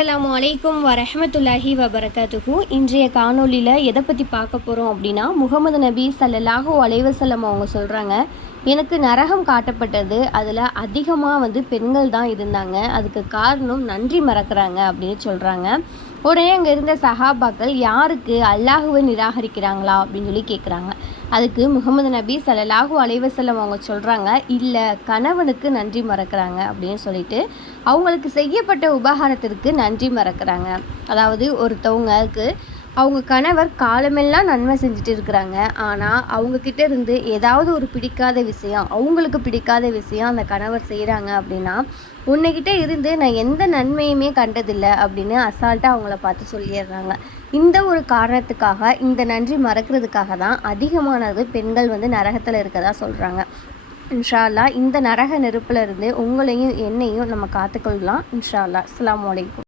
அஸ்ஸலாமு அலைக்கும் வரஹ்மத்துல்லாஹி வபரகாத்துஹு. இன்றைய காணொலியில் எதை பற்றி பார்க்க போகிறோம் அப்படின்னா, முகமது நபி ஸல்லல்லாஹு அலைஹி வஸல்லம் அவங்க சொல்கிறாங்க, எனக்கு நரகம் காட்டப்பட்டது, அதில் அதிகமாக பெண்கள் தான் இருந்தாங்க, அதுக்கு காரணம் நன்றி மறக்கிறாங்க அப்படின்னு சொல்கிறாங்க. உடனே அங்கே இருந்த சஹாபாக்கள் யாருக்கு அல்லாஹுவை நிராகரிக்கிறாங்களா அப்படின்னு சொல்லி கேட்குறாங்க. அதுக்கு முகமது நபி ஸல்லல்லாஹு அலைஹி வஸல்லம் அவங்க சொல்கிறாங்க, இல்லை கணவனுக்கு நன்றி மறக்கிறாங்க அப்படின்னு சொல்லிட்டு அவங்களுக்கு செய்யப்பட்ட உபகாரத்திற்கு நன்றி மறக்கிறாங்க. அதாவது ஒருத்தவங்களுக்கு அவங்க கணவர் காலமெல்லாம் நன்மை செஞ்சுட்டு இருக்கிறாங்க, ஆனால் அவங்கக்கிட்ட இருந்து ஏதாவது ஒரு பிடிக்காத விஷயம், அவங்களுக்கு பிடிக்காத விஷயம் அந்த கணவர் செய்கிறாங்க அப்படின்னா, உன்னைக்கிட்ட இருந்து நான் எந்த நன்மையுமே கண்டதில்லை அப்படின்னு அசால்ட்டாக அவங்கள பார்த்து சொல்லிடுறாங்க. இந்த ஒரு காரணத்துக்காக, இந்த நன்றி மறக்கிறதுக்காக தான் அதிகமானது பெண்கள் நரகத்தில் இருக்கதா சொல்கிறாங்க. இன்ஷா அல்லாஹ் இந்த நரக நெருப்பில் இருந்து உங்களையும் என்னையும் நம்ம காத்துக்கொள்ளலாம் இன்ஷா அல்லாஹ். அஸ்ஸலாமு அலைக்கும்.